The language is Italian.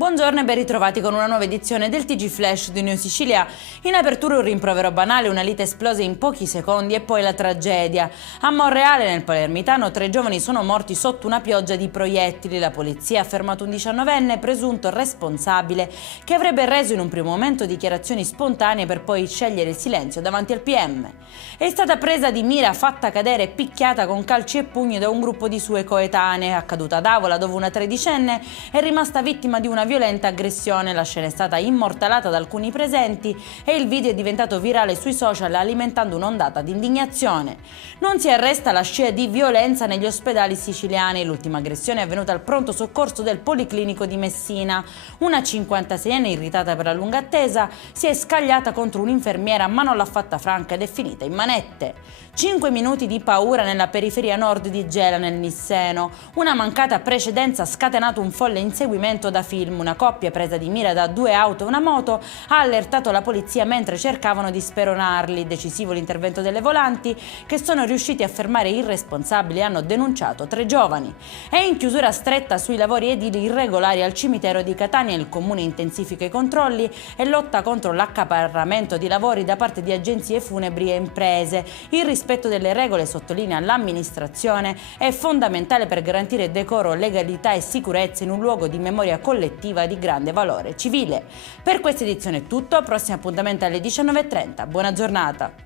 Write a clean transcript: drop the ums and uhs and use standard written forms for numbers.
Buongiorno e ben ritrovati con una nuova edizione del TG Flash di New Sicilia. In apertura un rimprovero banale, una lite esplosa in pochi secondi e poi la tragedia. A Monreale, nel Palermitano, 3 giovani sono morti sotto una pioggia di proiettili. La polizia ha fermato un 19enne presunto responsabile che avrebbe reso in un primo momento dichiarazioni spontanee per poi scegliere il silenzio davanti al PM. È stata presa di mira, fatta cadere e picchiata con calci e pugni da un gruppo di sue coetanee. Accaduta ad Avola, dove una tredicenne è rimasta vittima di una violenta aggressione. La scena è stata immortalata da alcuni presenti e il video è diventato virale sui social, alimentando un'ondata di indignazione. Non si arresta la scia di violenza negli ospedali siciliani. L'ultima aggressione è avvenuta al pronto soccorso del Policlinico di Messina. Una 56enne irritata per la lunga attesa si è scagliata contro un'infermiera, ma non l'ha fatta franca ed è finita in manette. 5 minuti di paura nella periferia nord di Gela, nel Nisseno. Una mancata precedenza ha scatenato un folle inseguimento da film. Una coppia presa di mira da 2 auto e una moto ha allertato la polizia mentre cercavano di speronarli. Decisivo l'intervento delle volanti, che sono riusciti a fermare i responsabili e hanno denunciato 3 giovani. È in chiusura stretta sui lavori edili irregolari al cimitero di Catania. Il comune intensifica i controlli e lotta contro l'accaparramento di lavori da parte di agenzie funebri e imprese. Il rispetto delle regole, sottolinea l'amministrazione, è fondamentale per garantire decoro, legalità e sicurezza in un luogo di memoria collettiva di grande valore civile. Per questa edizione è tutto, prossimo appuntamento alle 19:30. Buona giornata.